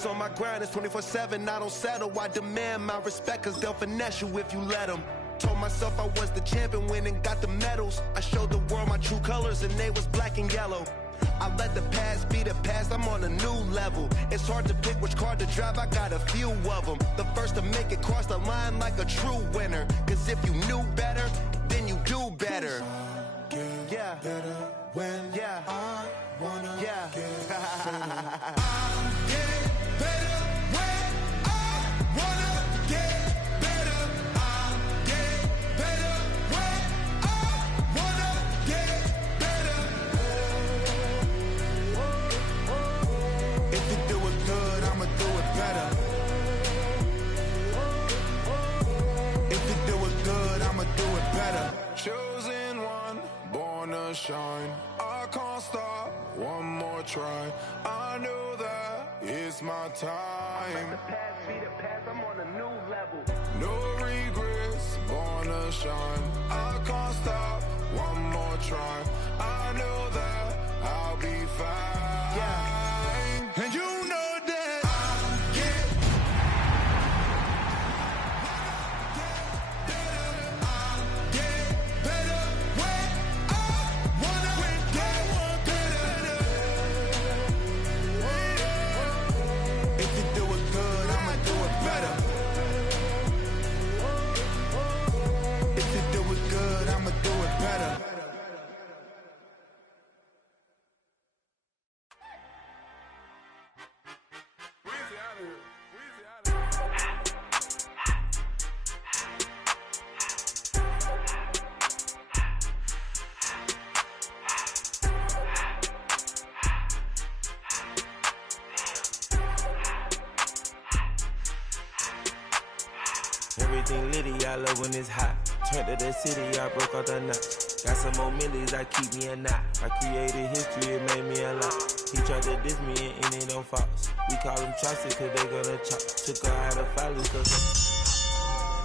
always on my grind, it's 24/7, I don't settle. I demand my respect, cause they'll finesse you if you let them. Told myself I was the champion, went and got the medals. I showed the world my true colors and they was black and yellow. I let the past be the past, I'm on a new level. It's hard to pick which car to drive, I got a few of them. The first to make it cross the line like a true winner. Cause if you knew better, then you do better. Yeah. Better when I wanna get better. I'm getting better when I wanna get better. I'm getting better when I wanna get better. If you do it good, I'ma do it better. If you do it good, I'ma do it better. Chosen one, born to shine. I can't stop, one more try. I know that it's my time. Let the past be the past, I'm on a new level. No regrets, born to shine. I can't stop, one more try. I know that I'll be fine. Yeah. And you know that I'll get better. I'll get better when I wanna get better. If you do it good, I'ma do it better. If you do it good, I'ma do it better. Everything litty, I love when it's hot. Turned to the city, I broke out the knots. Got some more millies, I keep me a knot. I created history, it made me a lot. He tried to diss me and it don't false. We call them chopsticks cause they gonna chop. Took her out of filers cause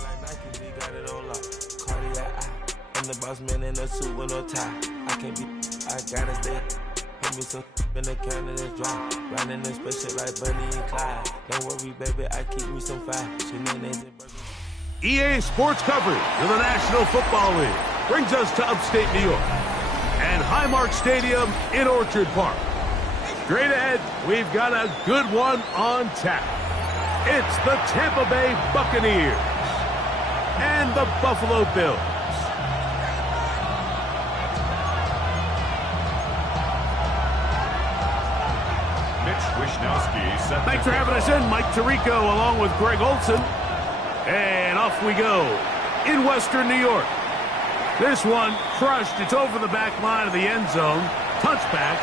like Nike, we got it on lock. Cardiac eye. I'm the boss man in a suit with no tie. I can't be, I gotta stay. Put me some in the can of this dry. Riding the special like Bunny and Clyde. Don't worry, baby, I keep me some fire. Shenanigans and burgers. EA Sports coverage of the National Football League brings us to upstate New York and Highmark Stadium in Orchard Park. Straight ahead, we've got a good one on tap. It's the Tampa Bay Buccaneers and the Buffalo Bills. Thanks for having us in, Mike Tirico, along with Greg Olson. And off we go in Western New York. This one crushed. It's over the back line of the end zone. Touchback,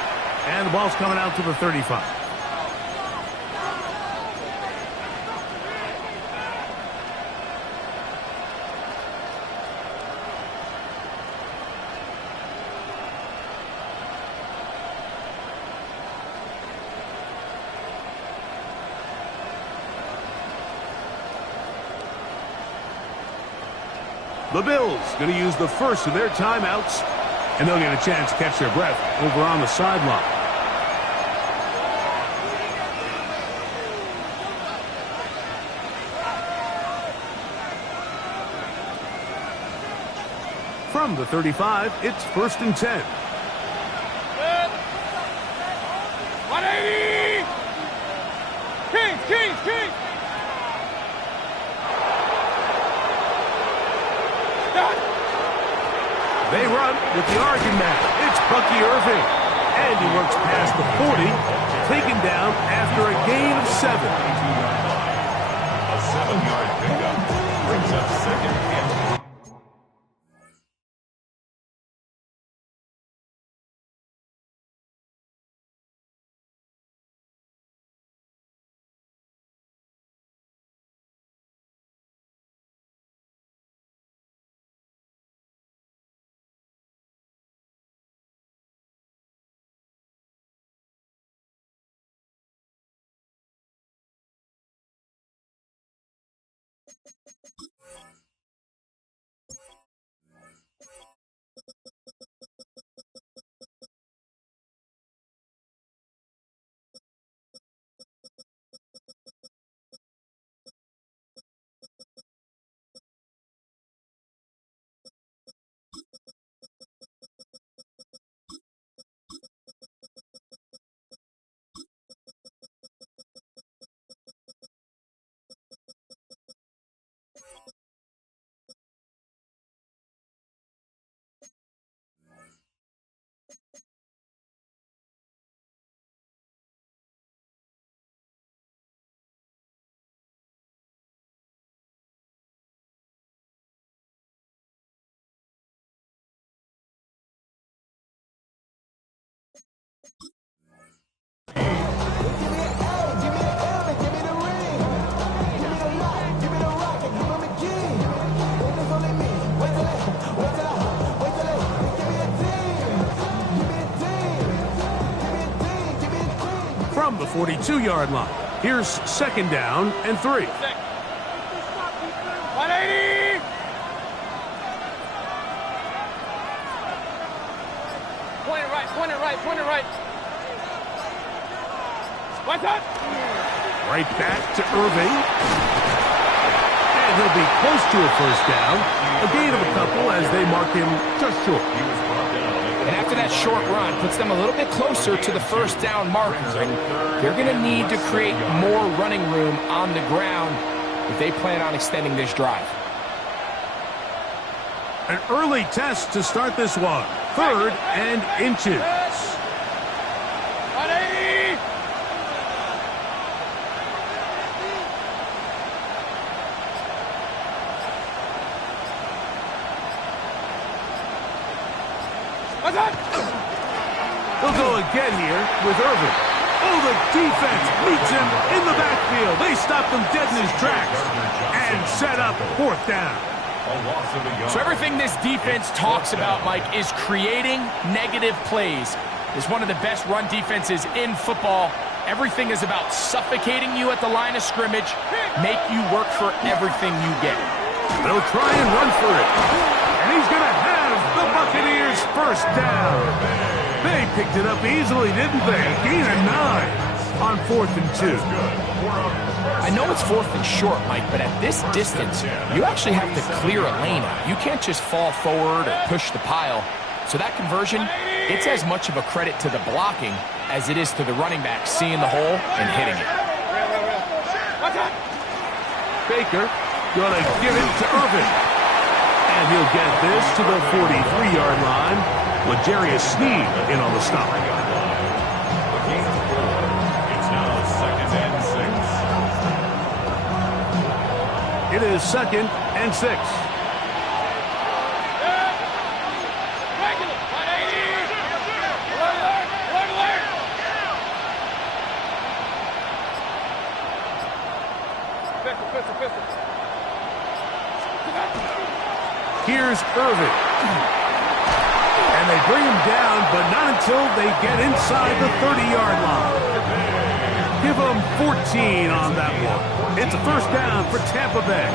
and the ball's coming out to the 35. The Bills going to use the first of their timeouts, and they'll get a chance to catch their breath over on the sideline. From the 35, it's 1st and 10. 180! Kings! They run with the Oregon man. It's Bucky Irving. And he works past the 40, taken down after a gain of 7. A 7-yard pickup brings up second and 10. from the 42-yard line. Here's second down and 3. 180! Point it right, point it right, point it right. What's up? Right back to Irving. And he'll be close to a first down. A gain of a couple as they mark him just short. And after that short run, puts them a little bit closer to the first down marker. And they're going to need to create more running room on the ground if they plan on extending this drive. An early test to start this one. 3rd and inches. 180! What's up? We'll go again here with Irving. Oh, the defense meets him in the backfield. They stopped him dead in his tracks and set up 4th down. So everything this defense talks about, Mike, is creating negative plays. It's one of the best run defenses in football. Everything is about suffocating you at the line of scrimmage, make you work for everything you get. They'll try and run for it. And he's going to have the Buccaneers first down. They picked it up easily, didn't they? Gain of 9 on 4th and 2. I know it's 4th and short, Mike, but at this distance, you actually have to clear a lane out. You can't just fall forward or push the pile. So that conversion, it's as much of a credit to the blocking as it is to the running back seeing the hole and hitting it. Baker gonna give it to Irvin. And he'll get this to the 43-yard line. L'Jarius Sneed in on the stop. It's now 2nd and 6. It is 2nd and 6. Here's Irving. And they bring him down, but not until they get inside the 30-yard line. Give them 14 on that one. It's a first down for Tampa Bay.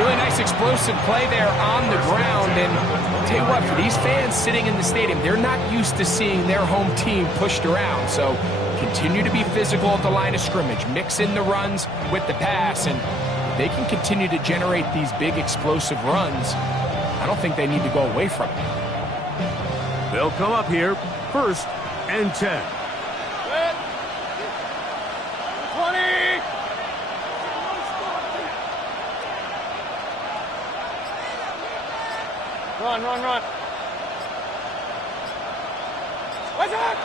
Really nice explosive play there on the ground. And I'll tell you what, for these fans sitting in the stadium, they're not used to seeing their home team pushed around. So continue to be physical at the line of scrimmage. Mix in the runs with the pass. And they can continue to generate these big explosive runs. I don't think they need to go away from it. They'll come up here, 1st and 10. 20! Run, run, run. What's up? A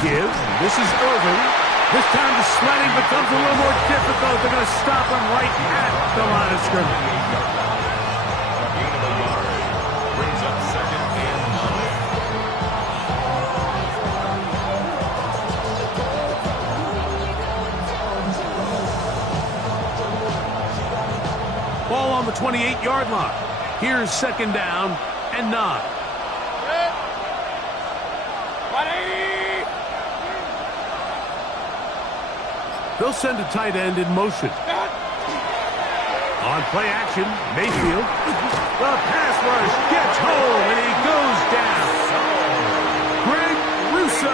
give. This is Irving. This time the sledding becomes a little more difficult. They're going to stop him right at the line of scrimmage. Brings up 2nd and 9. Ball on the 28-yard line. Here's 2nd down and 9. They'll send a tight end in motion. On play action, Mayfield. The pass rush gets home, and he goes down. Greg Russo.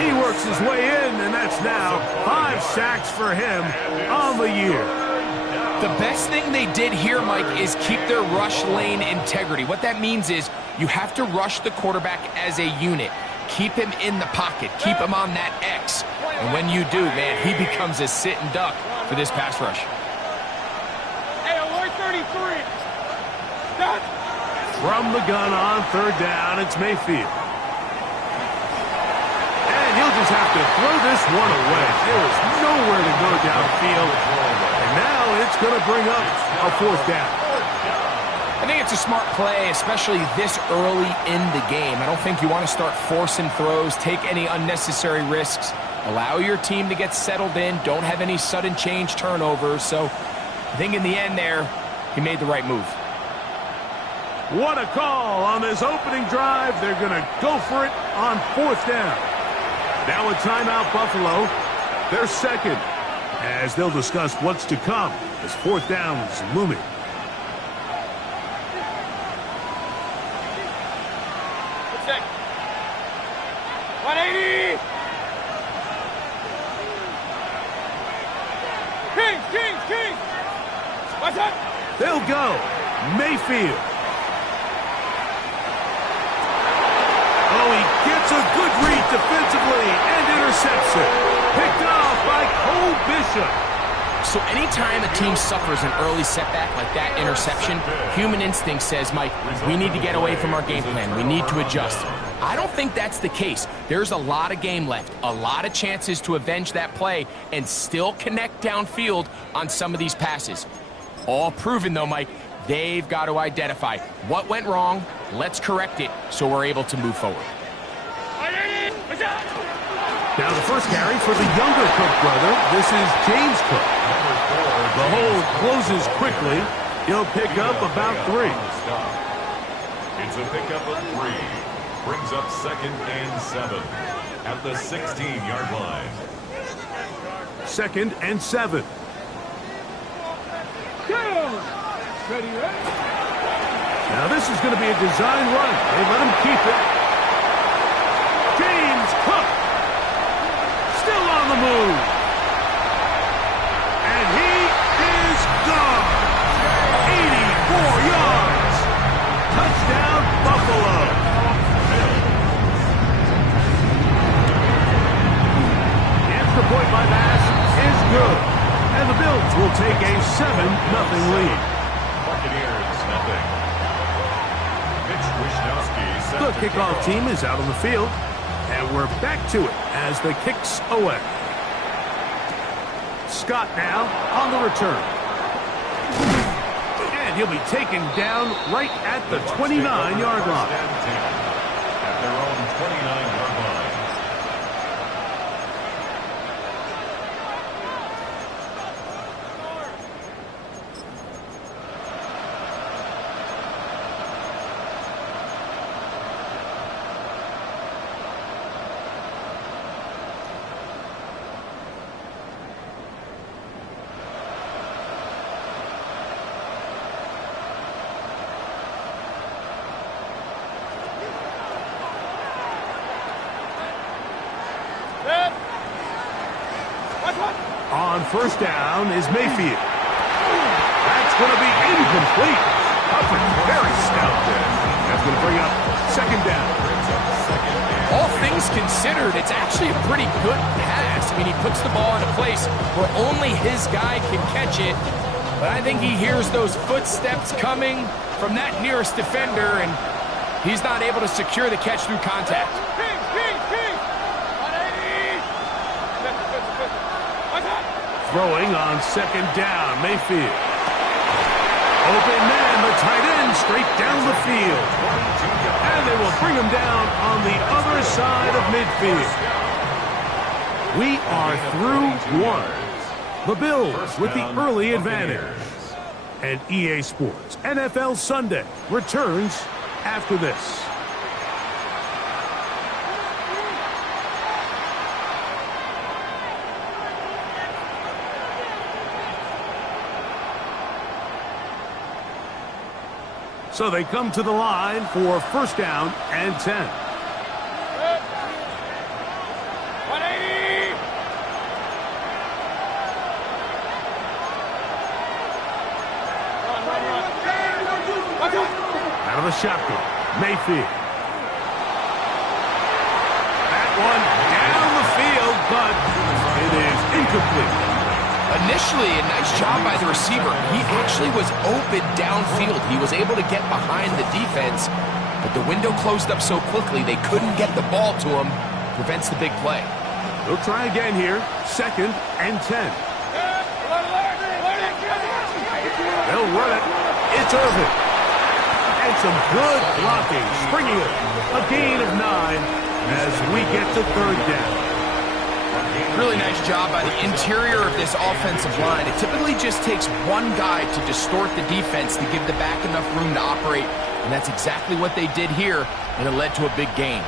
He works his way in, and that's now 5 sacks for him on the year. The best thing they did here, Mike, is keep their rush lane integrity. What that means is you have to rush the quarterback as a unit. Keep him in the pocket. Keep him on that X. And when you do, man, he becomes a sit and duck for this pass rush. Hey, alert 33. Done. From the gun on 3rd down, it's Mayfield. And he'll just have to throw this one away. There was nowhere to go downfield. And now it's going to bring up a 4th down. I think it's a smart play, especially this early in the game. I don't think you want to start forcing throws, take any unnecessary risks. Allow your team to get settled in. Don't have any sudden change turnovers. So I think in the end there, he made the right move. What a call on this opening drive. They're going to go for it on 4th down. Now a timeout, Buffalo. They're second, as they'll discuss what's to come as fourth down is looming. What's that? 180! Kings! What's that? They'll go. Mayfield. Oh, he gets a good read defensively and intercepts it. Picked off by Cole Bishop. So anytime a team suffers an early setback like that interception, human instinct says, Mike, we need to get away from our game plan. We need to adjust. I don't think that's the case. There's a lot of game left, a lot of chances to avenge that play and still connect downfield on some of these passes. All proven, though, Mike. They've got to identify what went wrong. Let's correct it so we're able to move forward. Now the first carry for the younger Cook brother. This is James Cook. The hole closes quickly. He'll pick up about 3. It's a pickup of 3. Brings up 2nd and 7 at the 16-yard line. 2nd and 7. Now this is going to be a design run. They let him keep it. James Cook still on the move. And he is gone. 84 yards. Touchdown, Buffalo. The extra point by Bass is good. And the Bills will take a 7-0 lead. Buccaneers, nothing. Mitch Wishnowsky set The to kickoff team is out on the field, and we're back to it as the kicks away. Scott now on the return. And he'll be taken down right at the 29-yard line. At their own 29-yard line. On first down is Mayfield. That's going to be incomplete. Covered very stout there. That's going to bring up 2nd down. All things considered, it's actually a pretty good pass. I mean, he puts the ball in a place where only his guy can catch it. But I think he hears those footsteps coming from that nearest defender, and he's not able to secure the catch through contact. King! 180! What's that? Throwing on 2nd down, Mayfield. Open man, the tight end, straight down the field. And they will bring him down on the other side of midfield. We are through 1. The Bills with the early advantage. And EA Sports NFL Sunday returns after this. So they come to the line for first down and 10. 180! Run. Out of the shotgun, Mayfield. That one down the field, but it is incomplete. Initially, a nice job by the receiver. He actually was open downfield. He was able to get behind the defense, but the window closed up so quickly they couldn't get the ball to him. Prevents the big play. They'll try again here. 2nd and 10. They'll run it. It's Irvin. And some good blocking. Springing it. A gain of 9 as we get to 3rd down. Really nice job by the interior of this offensive line. It typically just takes one guy to distort the defense to give the back enough room to operate, and that's exactly what they did here, and it led to a big gain.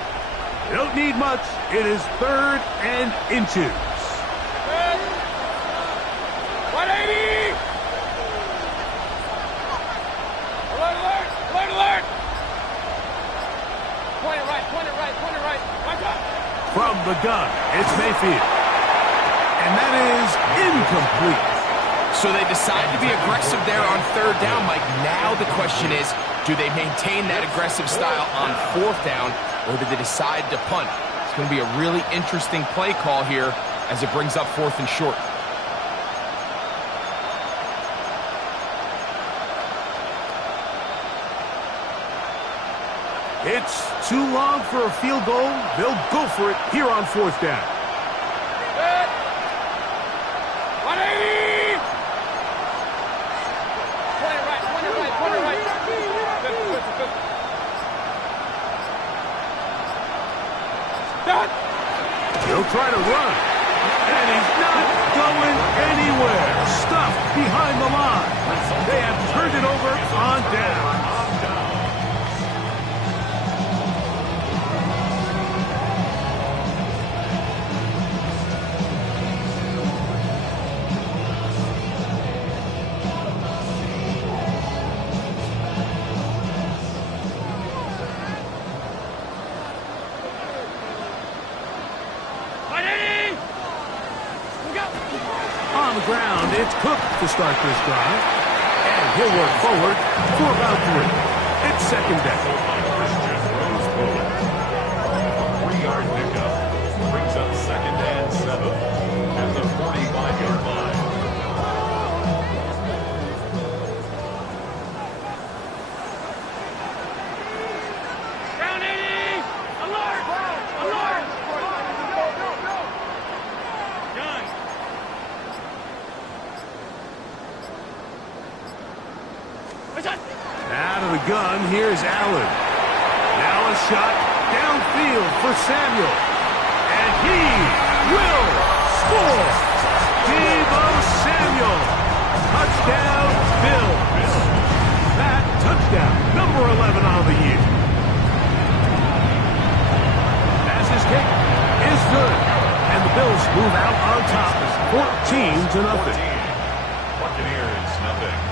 They don't need much. It is 3rd and inches. 180! Alert, alert! Alert, alert! Point it right, point it right, point it right. Watch out! From the gun, it's Mayfield. And that is incomplete. So they decide to be aggressive there on 3rd down, Mike. Now the question is, do they maintain that aggressive style on 4th down, or do they decide to punt? It's going to be a really interesting play call here as it brings up 4th and short. It's too long for a field goal. They'll go for it here on 4th down. 180! Point it right, point it right, point it right. Done! He'll try to run. And he's not going anywhere. Stuffed behind the line. They have turned it over on down. On the ground, it's Cook to start this drive. And he'll work forward for about 3. It's 2nd down. Christian Rose Bowl. A 3-yard pickup brings up 2nd and 7 at the 45-yard line. Down 80! Alert! Alert! Done! Out of the gun, here's Allen. Now a shot downfield for Samuel. And he will score. Deebo Samuel. Touchdown, Bills. That touchdown, number 11 on the year. As his kick is good. And the Bills move out on top, 14-0. Buccaneers, nothing.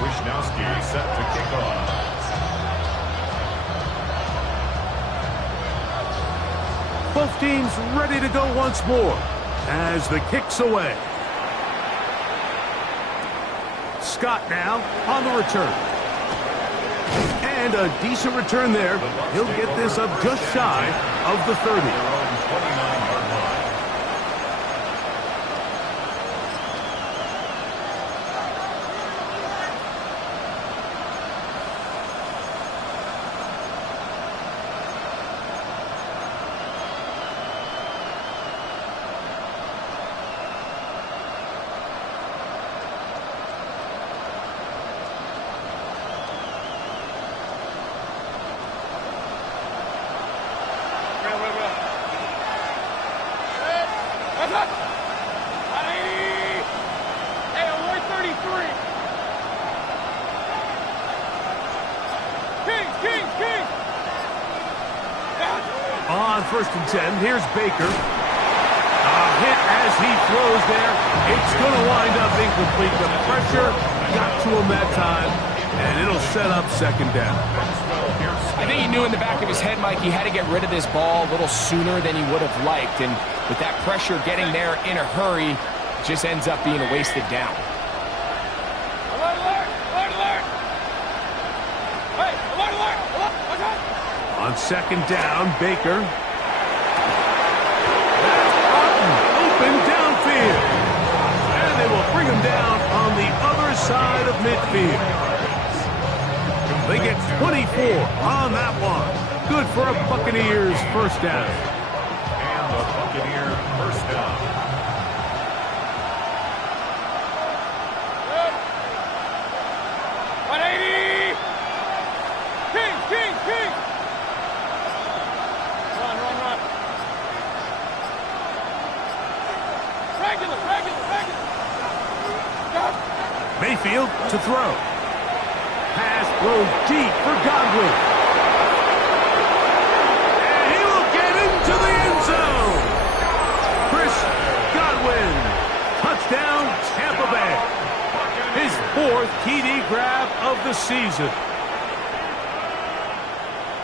Wishnowski set to kick off. Both teams ready to go once more as the kick's away. Scott now on the return. And a decent return there. He'll get this up just shy of the 30. 29-yard line. On 1st and 10, here's Baker. A hit as he throws there. It's going to wind up incomplete. The pressure got to him that time, and it'll set up 2nd down. I think he knew in the back of his head, Mike, he had to get rid of this ball a little sooner than he would have liked. And with that pressure getting there in a hurry, it just ends up being a wasted down. Alert, alert! Alert, alert! Hey, alert, alert! Alert! Watch out! On 2nd down, Baker. That's open downfield. And they will bring him down on the other side of midfield. They get 24 on that one. Good for a Buccaneers 1st down. And the Buccaneer 1st down. Mayfield to throw. Pass throws deep for Godwin. And he will get into the end zone. Chris Godwin. Touchdown, Tampa Bay. His 4th TD grab of the season.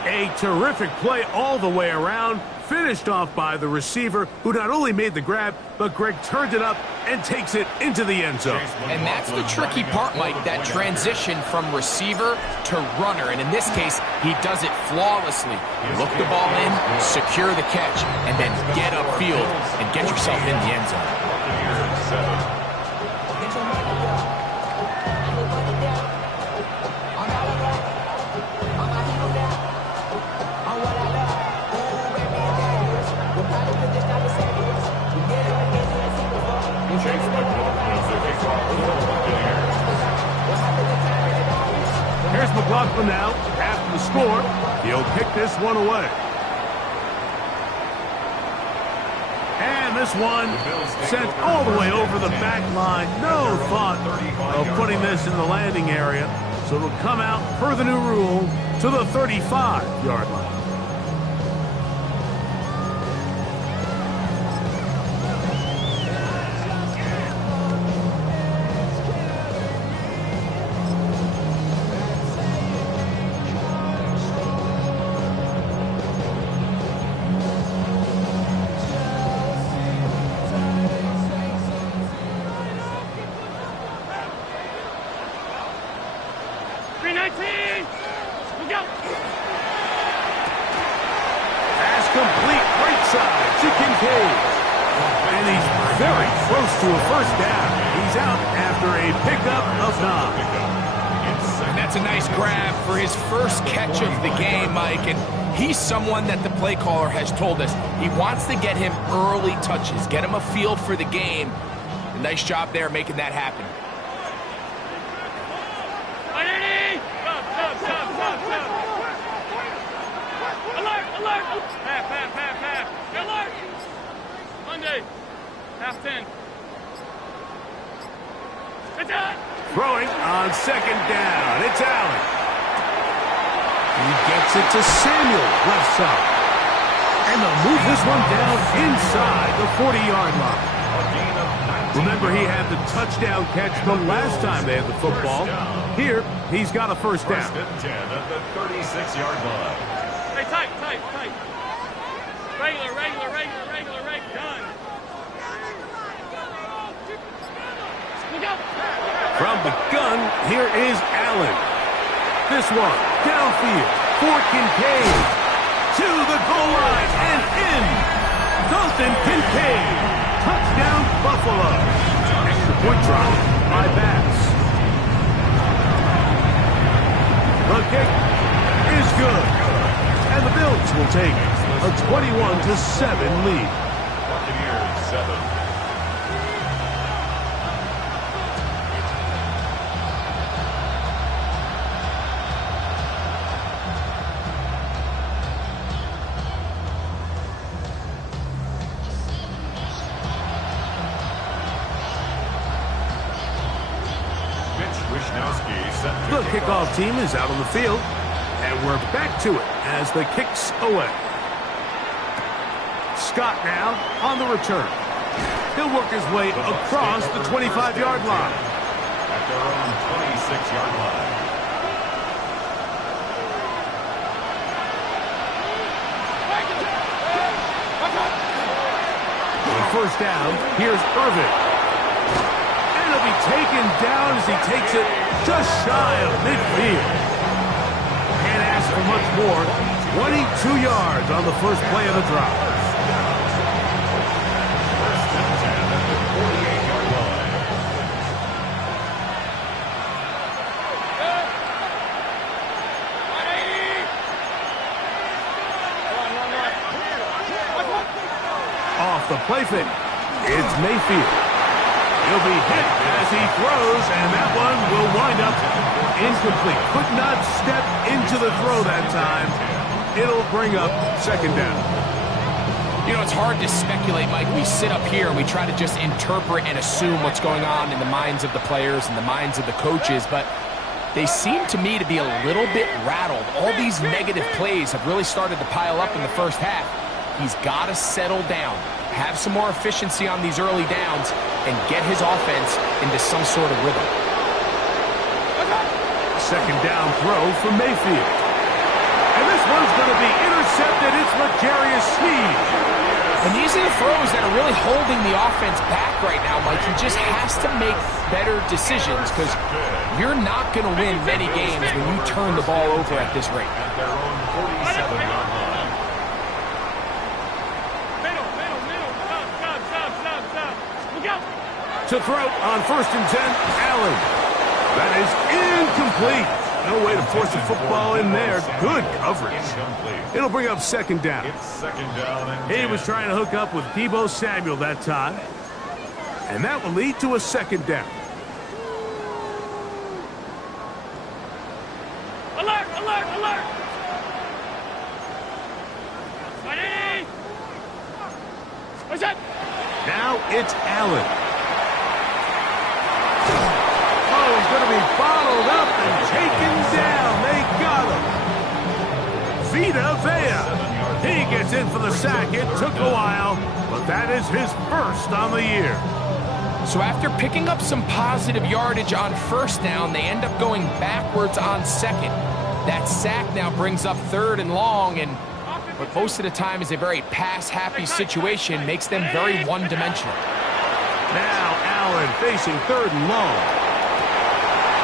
A terrific play all the way around, finished off by the receiver, who not only made the grab, but Greg turned it up and takes it into the end zone. And that's the tricky part, Mike, that transition from receiver to runner. And in this case, he does it flawlessly. Look the ball in, secure the catch, and then get upfield and get yourself in the end zone. Here's McLaughlin now. After the score, he'll kick this one away. And this one sent all the way over the back line. No thought of putting this in the landing area. So it'll come out, per the new rule, to the 35-yard line. Pass complete right side to Kincaid. And he's very close to a first down. He's out after a pickup of 9. And that's a nice grab for his first catch of the game, Mike. And he's someone that the play caller has told us he wants to get him early touches, get him a feel for the game. A nice job there making that happen. Half 10. It's out. Throwing on second down. It's Allen. He gets it to Samuel, left side. And they'll move this one down inside the 40-yard line. Remember, he had the touchdown catch the last time they had the football. Here, he's got a first down. First and 10 at the 36-yard line. Hey, tight. Regular. Done. From the gun, here is Allen. This one, downfield, for Kincaid. To the goal line and in. Dalton Kincaid. Touchdown, Buffalo. Extra point drop by Bass. The kick is good. And the Bills will take a 21-7 lead. Buccaneers 7. The kickoff team is out on the field, and we're back to it as the kick's away. Scott now on the return. He'll work his way across the 25-yard line. At their own 26-yard line. On first down, here's Irvin. And he'll be taken down as he takes it just shy of midfield. Can't ask for much more. 22 yards on the first play of the drive. First and 10 at the 48-yard line. Off the play fake, it's Mayfield. He'll be hit as he throws, and that one will wind up incomplete. Could not step into the throw that time. It'll bring up second down. You know, it's hard to speculate, Mike. We sit up here and we try to just interpret and assume what's going on in the minds of the players and the minds of the coaches, but they seem to me to be a little bit rattled. All these negative plays have really started to pile up in the first half. He's got to settle down, have some more efficiency on these early downs, and get his offense into some sort of rhythm. Second down throw for Mayfield. And this one's going to be intercepted. It's L'Jarius Sneed. And these are the throws that are really holding the offense back right now, Mike. He just has to make better decisions because you're not going to win many games when you turn the ball over at this rate. At their own 47-yard line. To throw on 1st and 10, Allen. That is incomplete. No way to force the football in there. Good coverage. It'll bring up 2nd down. It's 2nd down and He 10. was trying to hook up with Deebo Samuel that time. And that will lead to a 2nd down. Alert, alert, alert! Ready? What's that? Now it's Allen. Oh, he's going to be bottled up and taken down. They got him. Vita Vea. He gets in for the sack. It took a while, but that is his first on the year. So after picking up some positive yardage on 1st down, they end up going backwards on 2nd. That sack now brings up 3rd and long, and what most of the time is a very pass-happy situation makes them very one-dimensional. Now Allen facing 3rd and long.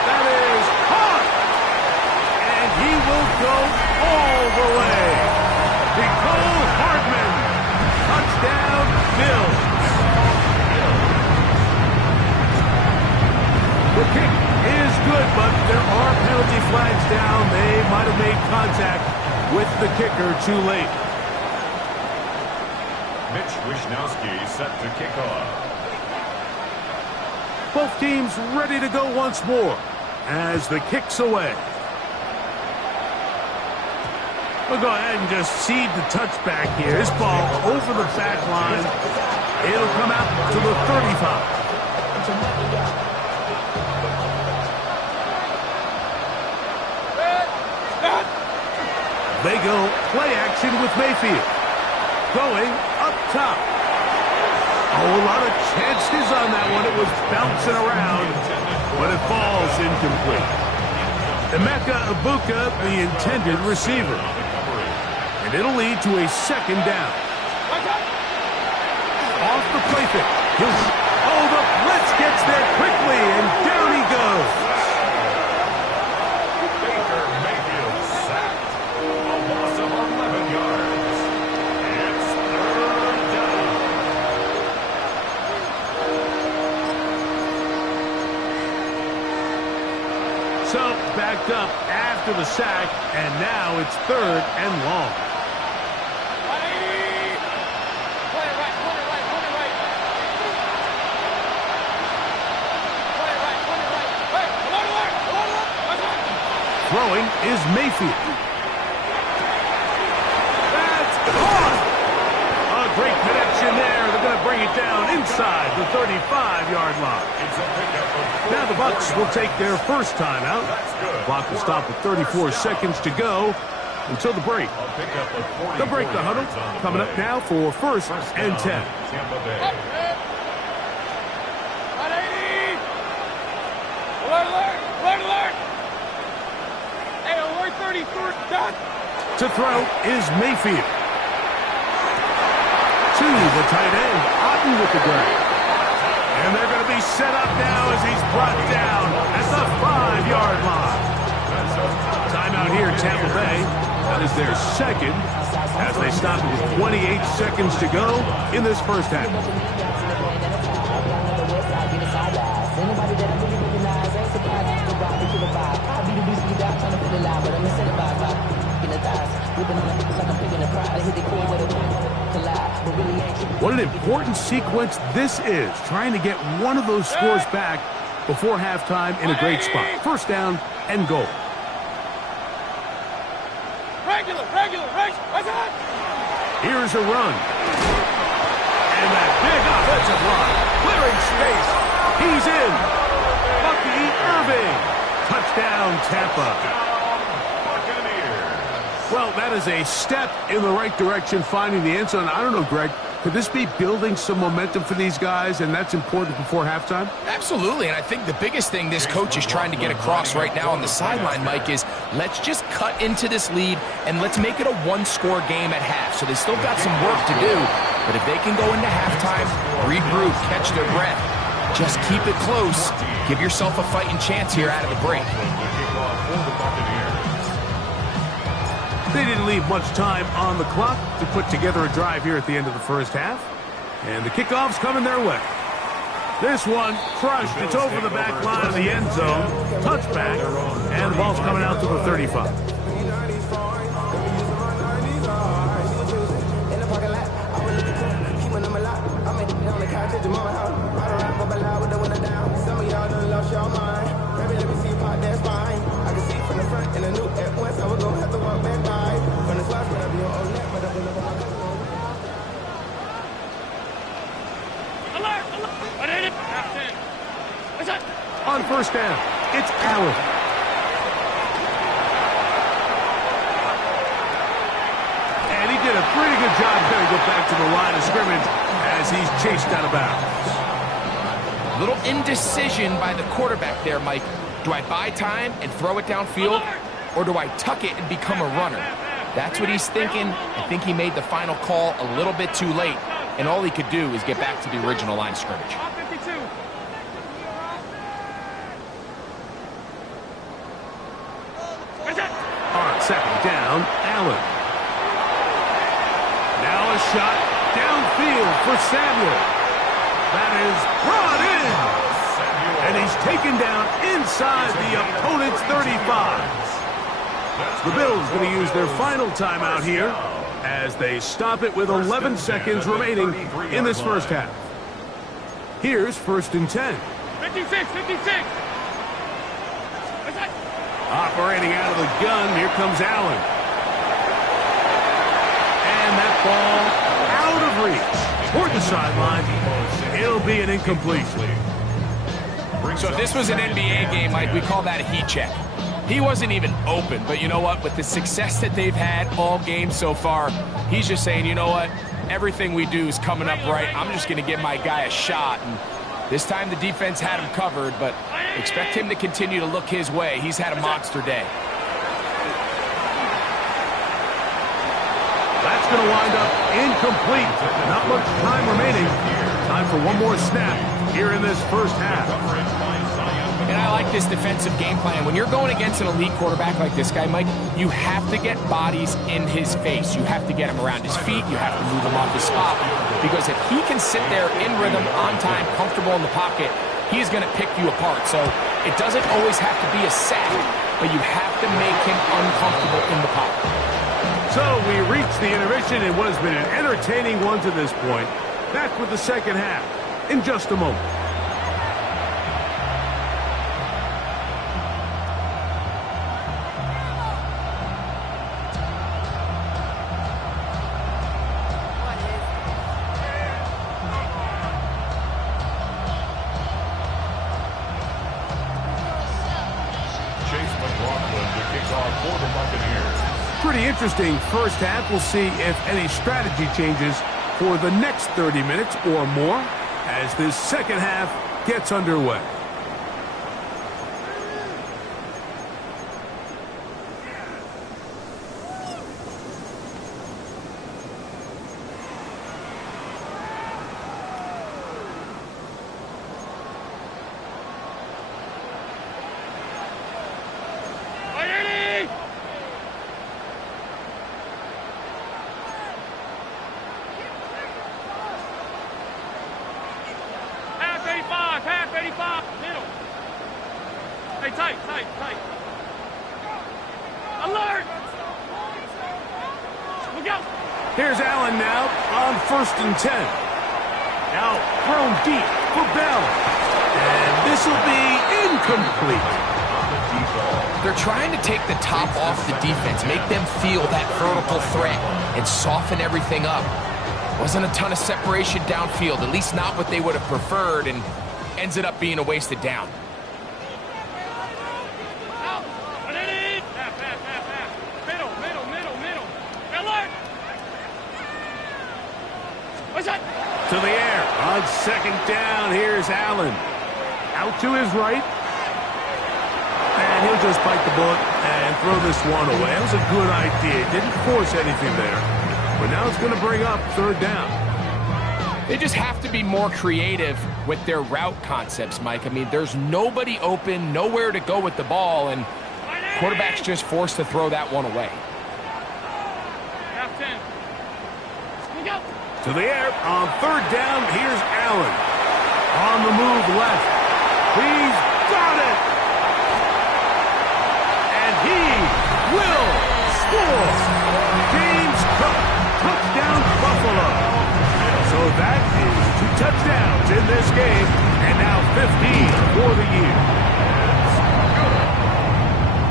That is caught. And he will go all the way. Nicole Hardman. Touchdown, Bills. The kick is good, but there are penalty flags down. They might have made contact with the kicker too late. Mitch Wishnowsky set to kick off. Both teams ready to go once more as the kick's away. We'll go ahead and just seed the touchback here. This ball over the back line. It'll come out to the 35. They go play action with Mayfield. Going up top. Oh, a lot of chances on that one. It was bouncing around, but it falls incomplete. Emeka Ibuka, the intended receiver. And it'll lead to a 2nd down. Off the play fake. Oh, the blitz gets there quickly, and down he goes. Baker Mayfield sacked. A loss of 11 yards. It's 3rd down. So, backed up after the sack, and now it's 3rd and long. Ready? Play it right, play it right, play it right. Play it right, play it right. Hey, alert, alert, alert, alert. Throwing is Mayfield. That's caught! A great connection there. They're going to bring it down inside the 35-yard line. It's a pickup of 4 Now the Bucs will take their first timeout. The clock will stop with 34 seconds to go until the break. A pickup of 44 They'll break the huddle. yards on the Coming up play. now for 1st and 10. Tampa Bay. Ready? Alert, alert, alert, alert. Hey, alert 33rd done. To throw is Mayfield. To the tight end, Otten with the grab. And they're going to be set up now as he's brought down at the 5-yard line. Timeout here, Tampa Bay. That is their 2nd as they stop with 28 seconds to go in this first half. What an important sequence this is, trying to get one of those scores back before halftime in a great spot. 1st down and goal. Regular, what's that? Here's a run. And that big offensive line. Clearing space. He's in. Bucky Irving. Touchdown, Tampa. Well, that is a step in the right direction, finding the end zone. I don't know, Greg, could this be building some momentum for these guys, and that's important before halftime? Absolutely, and I think the biggest thing this coach is trying to get across right now on the sideline, Mike, is let's just cut into this lead, and let's make it a one-score game at half. So they still got some work to do, but if they can go into halftime, regroup, catch their breath, just keep it close, give yourself a fighting chance here out of the break. They didn't leave much time on the clock to put together a drive here at the end of the first half. And the kickoff's coming their way. This one crushed. It's over the back line of the end zone. Touchback. And the ball's coming out to the 35. On first down, it's Allen. And he did a pretty good job there to get back to the line of scrimmage as he's chased out of bounds. Little indecision by the quarterback there, Mike. Do I buy time and throw it downfield, or do I tuck it and become a runner? That's what he's thinking. I think he made the final call a little bit too late, and all he could do is get back to the original line of scrimmage. On second down, Allen. Now a shot downfield for Samuel. That is brought in. And he's taken down inside the opponent's 35. The Bills going to use their final timeout here as they stop it with 11 seconds remaining in this first half. Here's first and 10. 56. Operating out of the gun, here comes Allen. And that ball out of reach toward the sideline. It'll be an incomplete. So if this was an NBA game, Mike, we call that a heat check. He wasn't even open, but you know what? With the success that they've had all game so far, he's just saying, you know what? Everything we do is coming up right. I'm just going to give my guy a shot. And this time the defense had him covered, but expect him to continue to look his way. He's had a monster day. That's going to wind up incomplete. Not much time remaining. Time for one more snap here in this first half. And I like this defensive game plan. When you're going against an elite quarterback like this guy, Mike, you have to get bodies in his face. You have to get him around his feet. You have to move him off his spot. Because if he can sit there in rhythm, on time, comfortable in the pocket, he's going to pick you apart. So it doesn't always have to be a sack, but you have to make him uncomfortable in the pocket. So we reach the intermission in what has been an entertaining one to this point. Back with the second half in just a moment. Pretty interesting first half. We'll see if any strategy changes for the next 30 minutes or more as this second half gets underway. Hey, tight. Alert! Look out! Here's Allen now on first and 10. Now thrown deep for Bell. And this will be incomplete. They're trying to take the top off the defense, make them feel that vertical threat. and soften everything up. Wasn't a ton of separation downfield, at least not what they would have preferred, and ends it up being a wasted down. To the air on second down. Here's Allen. Out to his right. And he'll just bite the bullet and throw this one away. That was a good idea. Didn't force anything there. But now it's going to bring up third down. They just have to be more creative with their route concepts, Mike. I mean, there's nobody open, nowhere to go with the ball, and quarterback's just forced to throw that one away. To the air on third down. Here's Allen. On the move left. He's got it. And he will score. James Cook, touchdown Buffalo. So that is 2 touchdowns in this game, and now 15 for the year.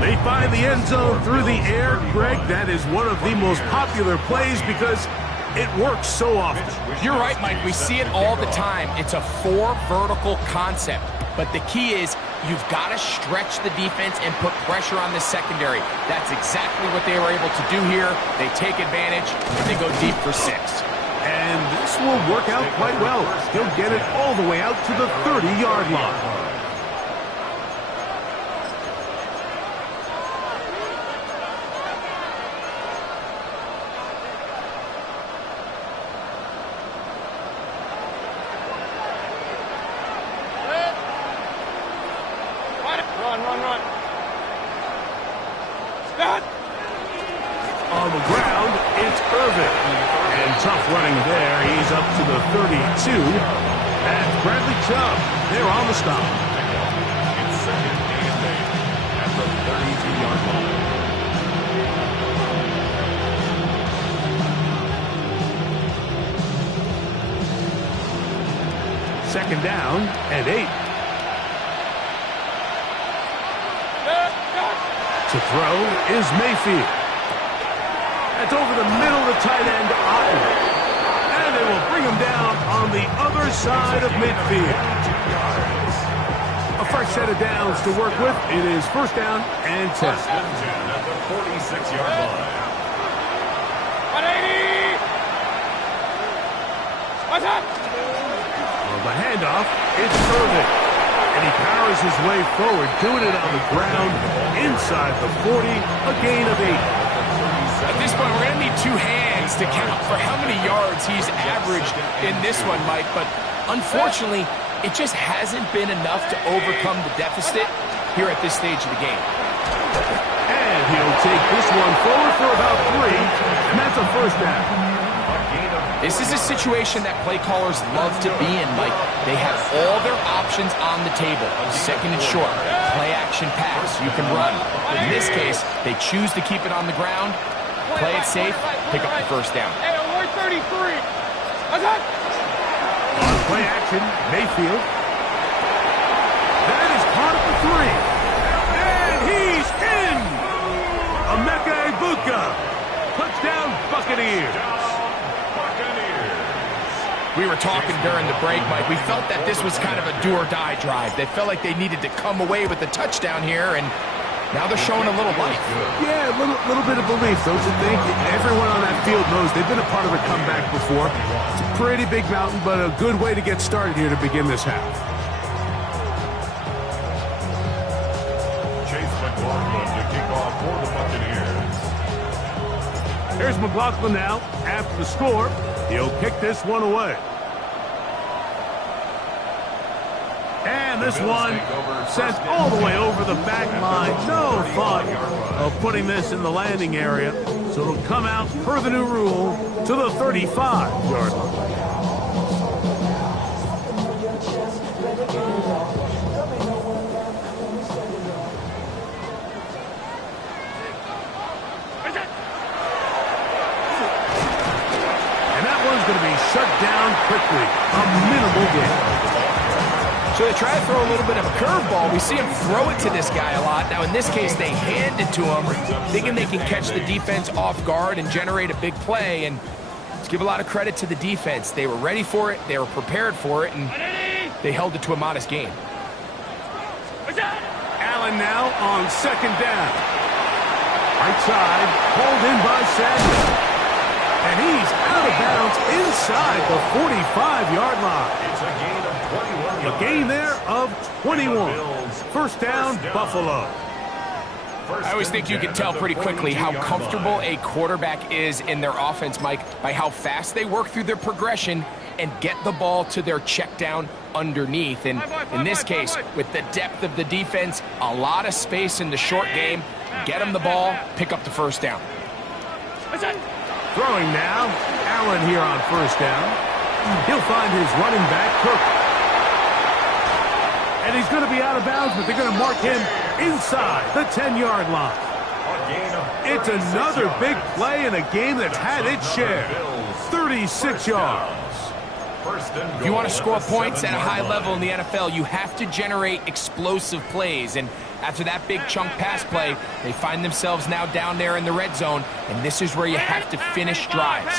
They find the end zone through the air. Greg, that is one of the most popular plays because it works so often. You're right, Mike. We see it all the time. It's a 4 vertical concept. But the key is you've got to stretch the defense and put pressure on the secondary. That's exactly what they were able to do here. They take advantage, and they go deep for 6. And this will work out quite well. He'll get it all the way out to the 30-yard line. Run. Scott! On the ground, it's Irvin. And tough running there. He's up to the 32. That's Bradley Chubb. They're on the stop. It's second and 8 at the 32-yard line. Second down and 8. To throw is Mayfield. That's over the middle of the tight end, Otten. And they will bring him down on the other side of midfield. A fresh set of downs to work with. It is first down and 10. First and 10 at the 46-yard line. 180! What's up? On the handoff, it's Irvin. And he powers his way forward, doing it on the ground inside the 40, a gain of 8. At this point, we're going to need 2 hands to count for how many yards he's averaged in this one, Mike. But unfortunately, it just hasn't been enough to overcome the deficit here at this stage of the game. And he'll take this one forward for about 3, and that's a first down. This is a situation that play callers love to be in, Mike. They have all their options on the table. Second and short, play action pass, you can run. In this case, they choose to keep it on the ground, play it safe, pick up the first down. Hey, alert 33! What's up? On play action, Mayfield. That is caught at the 3. And he's in! Emeka Egbuka. Touchdown, Buccaneers. We were talking during the break, Mike. We felt that this was kind of a do-or-die drive. They felt like they needed to come away with a touchdown here, and now they're showing a little life. Yeah, a little bit of belief, don't you think? Everyone on that field knows they've been a part of a comeback before. It's a pretty big mountain, but a good way to get started here to begin this half. Chase McLaughlin to kick off for the Buccaneers. Here's McLaughlin now. After the score, he'll kick this one away. And this one sent all the way over the back line. No thought of putting this in the landing area. So it'll come out, per the new rule, to the 35-yard line. Shut down quickly. A minimal gain. So they try to throw a little bit of a curveball. We see him throw it to this guy a lot. Now, in this case, they hand it to him, thinking they can catch the defense off guard and generate a big play. And let's give a lot of credit to the defense. They were ready for it, they were prepared for it, and they held it to a modest gain. Allen now on second down. Right side, pulled in by Sanders. And he's out of bounds inside the 45-yard line. It's a gain of 21. A gain there of 21. First down, Buffalo. I always think you can tell pretty quickly how comfortable a quarterback is in their offense, Mike, by how fast they work through their progression and get the ball to their check down underneath. And in this case, with the depth of the defense, a lot of space in the short game, get them the ball, pick up the first down. Throwing now, Allen here on first down. He'll find his running back, Cook. And he's going to be out of bounds, but they're going to mark him inside the 10-yard line. It's another big play in a game that's had its share. 36 yards. If you want to score points at a high level in the NFL, you have to generate explosive plays. And after that big chunk pass play, they find themselves now down there in the red zone, and this is where you have to finish drives.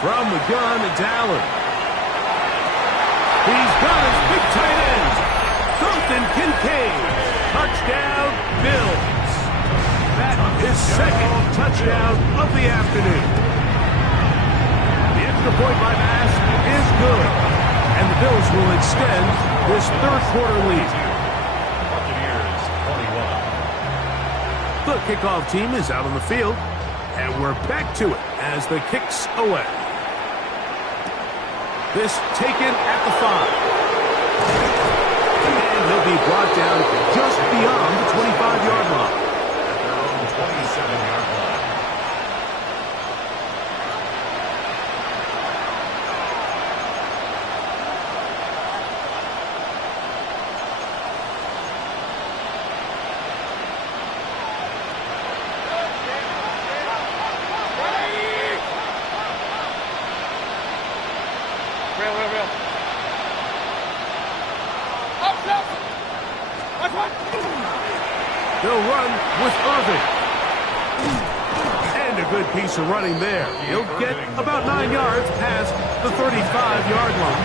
From the gun, it's Allen. He's got his big tight end, Dalton Kincaid. Touchdown, Bills. That is second touchdown of the afternoon. The extra point by Bass is good, and the Bills will extend this third-quarter lead. The kickoff team is out on the field, and we're back to it as the kick's away. This taken at the 5. And he'll be brought down just beyond the 25-yard line. At their own 27-yard line. They'll run with Irving. And a good piece of running there. He'll get about 9 yards past the 35-yard line.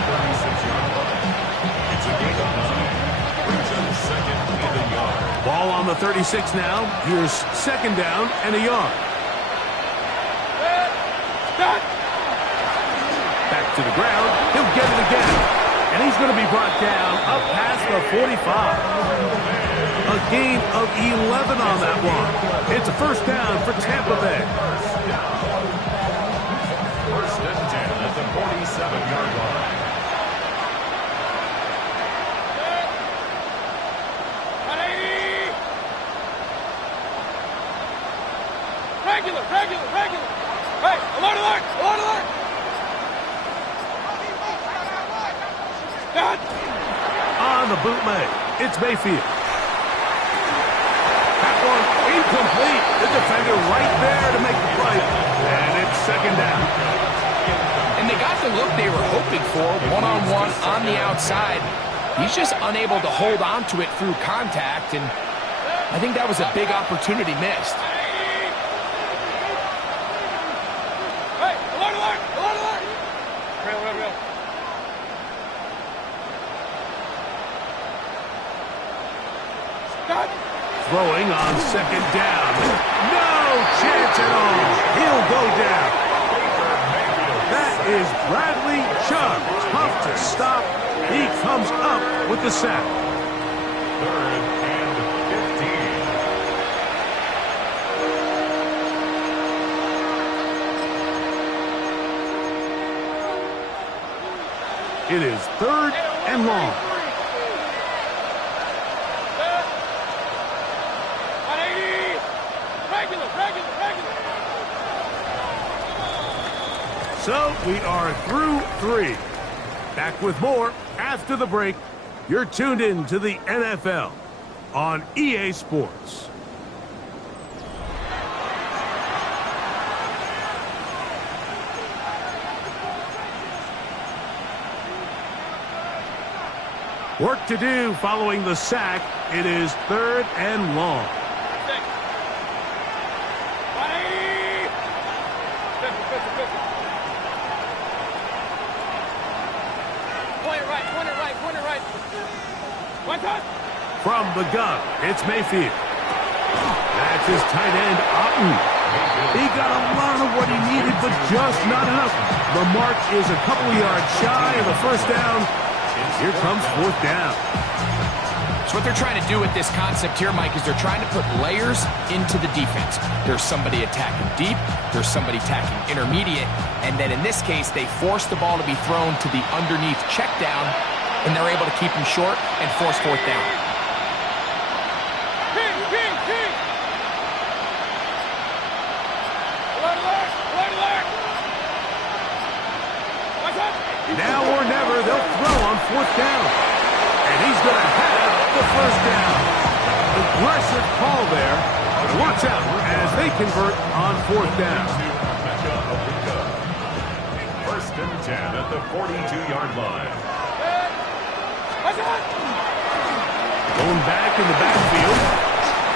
It's a gain of 9. Brings him second and a yard. Ball on the 36 now. Here's second down and a yard. Back to the ground. He'll get it again. And he's going to be brought down up past the 45. A gain of 11 on that one. It's a first down for Tampa Bay. First and 10 at the 47-yard line. Regular. Hey, alert. On the bootleg, it's Mayfield. That one incomplete. The defender right there to make the play. And it's second down. And they got the look they were hoping for, one-on-one on the outside. He's just unable to hold on to it through contact, and I think that was a big opportunity missed. Hey, alert. Real. Throwing on second down. No chance at all. He'll go down. That is Bradley Chubb. Tough to stop. He comes up with the sack. Third and 15. It is third and long. So we are through 3. Back with more after the break. You're tuned in to the NFL on EA Sports. Work to do following the sack. It is 3rd and long. From the gun, it's Mayfield. That's his tight end, Otten. He got a lot of what he needed, but just not enough. The mark is a couple of yards shy of the first down. Here comes 4th down. So what they're trying to do with this concept here, Mike, is they're trying to put layers into the defense. There's somebody attacking deep, there's somebody attacking intermediate, and then in this case, they force the ball to be thrown to the underneath check down, and they're able to keep him short and force 4th down. Now or never, they'll throw on 4th down. And he's going to have the first down. Aggressive call there. Watch out as they convert on 4th down. 1st and 10 at the 42-yard line. Going back in the backfield.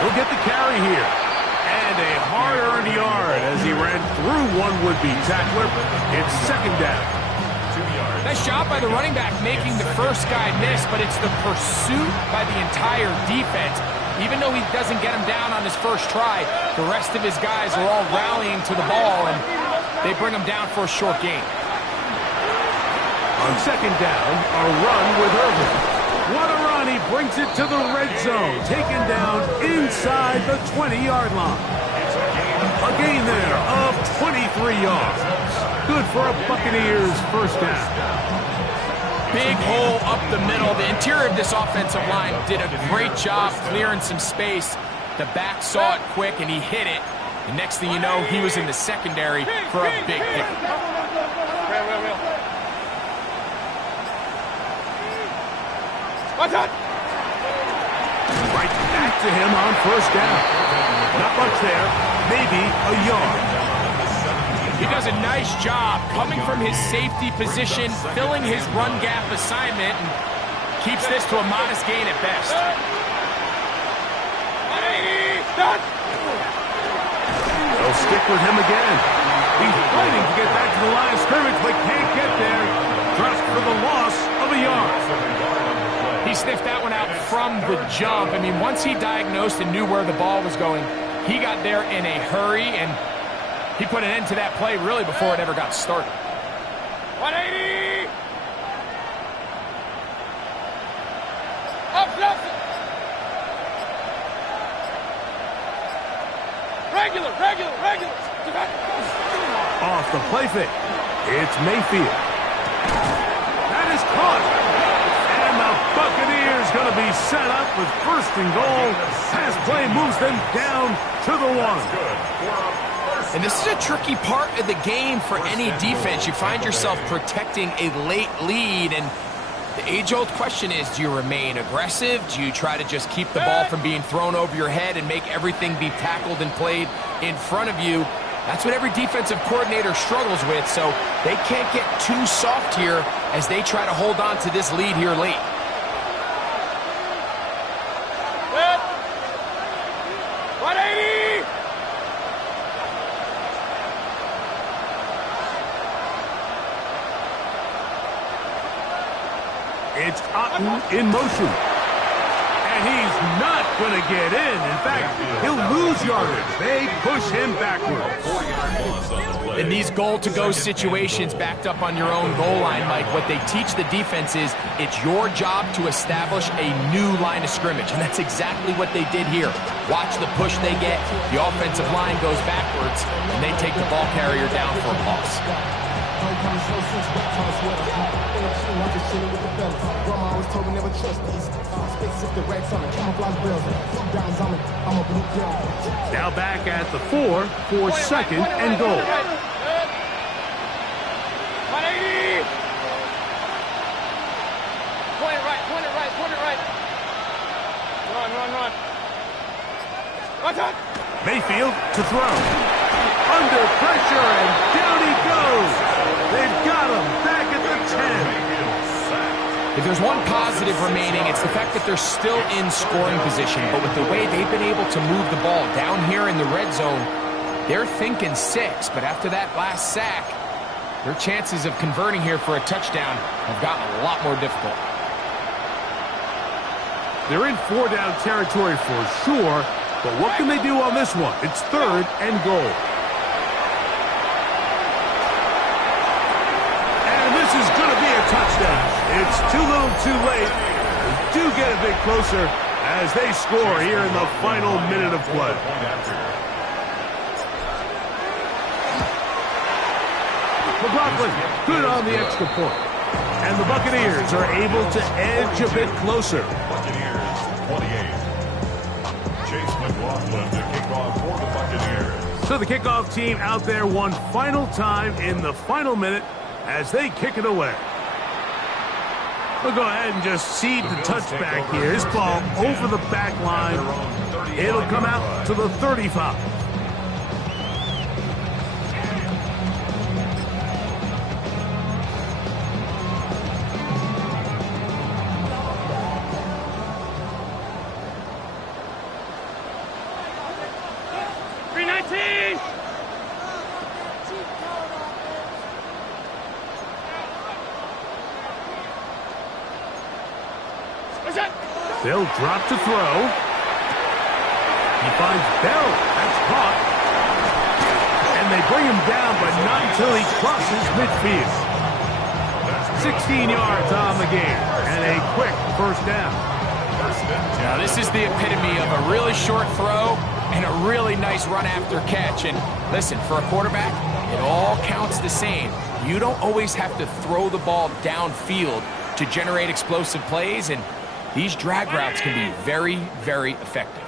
He'll get the carry here. And a hard-earned yard as he ran through one would-be tackler. It's 2nd down. Nice job by the running back making the first guy miss, but it's the pursuit by the entire defense. Even though he doesn't get him down on his first try, the rest of his guys are all rallying to the ball, and they bring him down for a short gain. On 2nd down, a run with Irvin. What a run! He brings it to the red zone, taken down inside the 20-yard line. A gain there of 23 yards. Good for a Buccaneers first down. Big hole up the middle. The interior of this offensive line did a great job clearing some space. The back saw it quick, and he hit it. The next thing you know, he was in the secondary for a big hit. Right back to him on 1st down. Not much there. Maybe a yard. He does a nice job coming from his safety position, filling his run gap assignment, and keeps this to a modest gain at best. They'll stick with him again. He's fighting to get back to the line of scrimmage, but can't get there. Just for the loss of a yard. He sniffed that one out from the jump. I mean, once he diagnosed and knew where the ball was going, he got there in a hurry, and he put an end to that play really before it ever got started. 180! Up, up! Regular! Off the play fake. It's Mayfield. That is caught. And the Buccaneers going to be set up with 1st and goal. Pass play moves them down to the 1. And this is a tricky part of the game for any defense. You find yourself protecting a late lead, and the age-old question is, do you remain aggressive? Do you try to just keep the ball from being thrown over your head and make everything be tackled and played in front of you? That's what every defensive coordinator struggles with, so they can't get too soft here as they try to hold on to this lead here late. It's Otten in motion. And he's not going to get in. In fact, he'll lose yardage. They push him backwards. In these goal-to-go situations backed up on your own goal line, Mike, what they teach the defense is it's your job to establish a new line of scrimmage, and that's exactly what they did here. Watch the push they get. The offensive line goes backwards, and they take the ball carrier down for a loss. Now back at the 4 for 2nd and goal. 180! Point it right. Run. Watch out! Mayfield to throw. Under pressure, and down he goes. They've got him back at the 10. If there's one positive remaining, it's the fact that they're still in scoring position. But with the way they've been able to move the ball down here in the red zone, they're thinking 6. But after that last sack, their chances of converting here for a touchdown have gotten a lot more difficult. They're in 4-down territory for sure, but what can they do on this one? It's 3rd and goal. And this is going to be a touchdown. It's too little too late. They do get a bit closer as they score here in the final minute of play. McLaughlin, good on the extra point. And the Buccaneers are able to edge a bit closer. Buccaneers 28. Chase McLaughlin to kick off for the Buccaneers. So the kickoff team out there one final time in the final minute as they kick it away. We'll go ahead and just seed the touchback here. This ball over the back line. It'll come out to the 35. They'll drop to throw. He finds Bell. That's caught. And they bring him down, but not until he crosses midfield. 16 yards on the game, and a quick first down. Now, this is the epitome of a really short throw and a really nice run after catch. And listen, for a quarterback, it all counts the same. You don't always have to throw the ball downfield to generate explosive plays, and these drag routes can be very, very effective.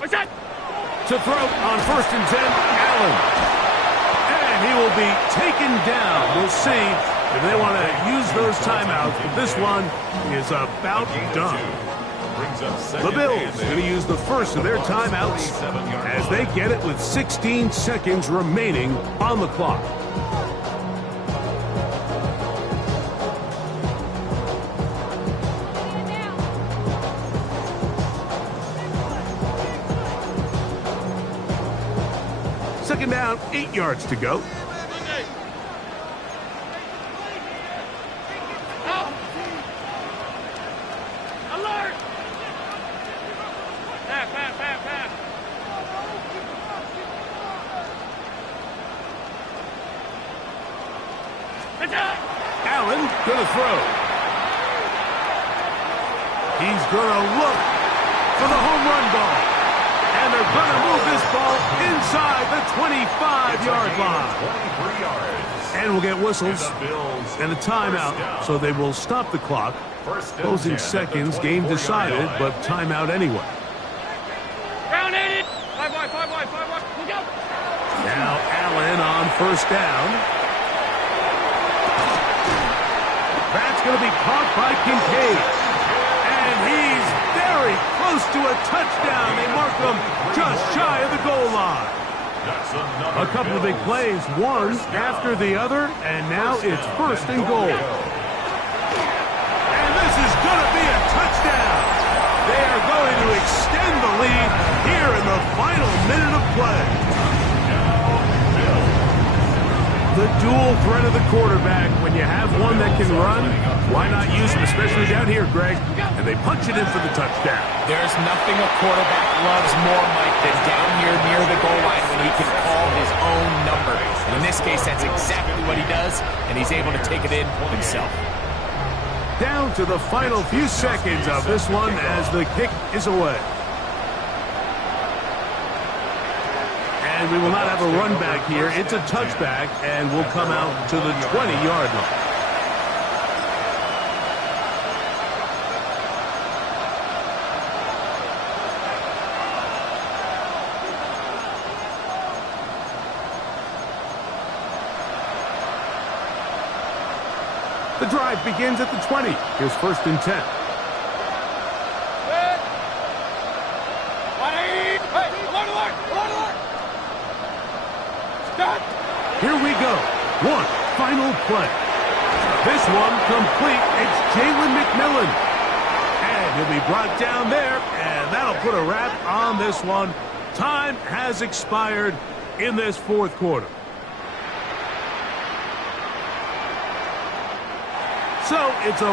To throw on 1st and 10, Allen. And he will be taken down. We'll see if they want to use those timeouts, but this one is about done. The Bills going to use the first of their timeouts as they get it with 16 seconds remaining on the clock. Second down, 8 yards to go. Alert! Pass. Allen gonna throw. He's gonna look for the home run ball. And they're going to move this ball inside the 25-yard line. 23 yards. And we'll get whistles and a timeout, so they will stop the clock. Closing seconds, game decided, but timeout anyway. Round 80. 5 wide. Look out. Now Allen on first down. That's going to be caught by Kincaid. And he's very close to a touchdown. They mark him just shy of the goal line. A couple of big plays, one after the other, and now it's 1st and goal. And this is going to be a touchdown. They are going to extend the lead here in the final minute of play. The dual threat of the quarterback. When you have one that can run, why not use him, especially down here, Greg? And they punch it in for the touchdown. There's nothing a quarterback loves more, Mike, than down here near the goal line when he can call his own number. And in this case, that's exactly what he does, and he's able to take it in himself. Down to the final few seconds of this one as the kick is away. And we will not have a run back here. It's a touchback, and will come out to the 20-yard line. The drive begins at the 20. Here's 1st and 10. Here we go. One final play. This one complete. It's Jalen McMillan. And he'll be brought down there, and that'll put a wrap on this one. Time has expired in this fourth quarter. So it's a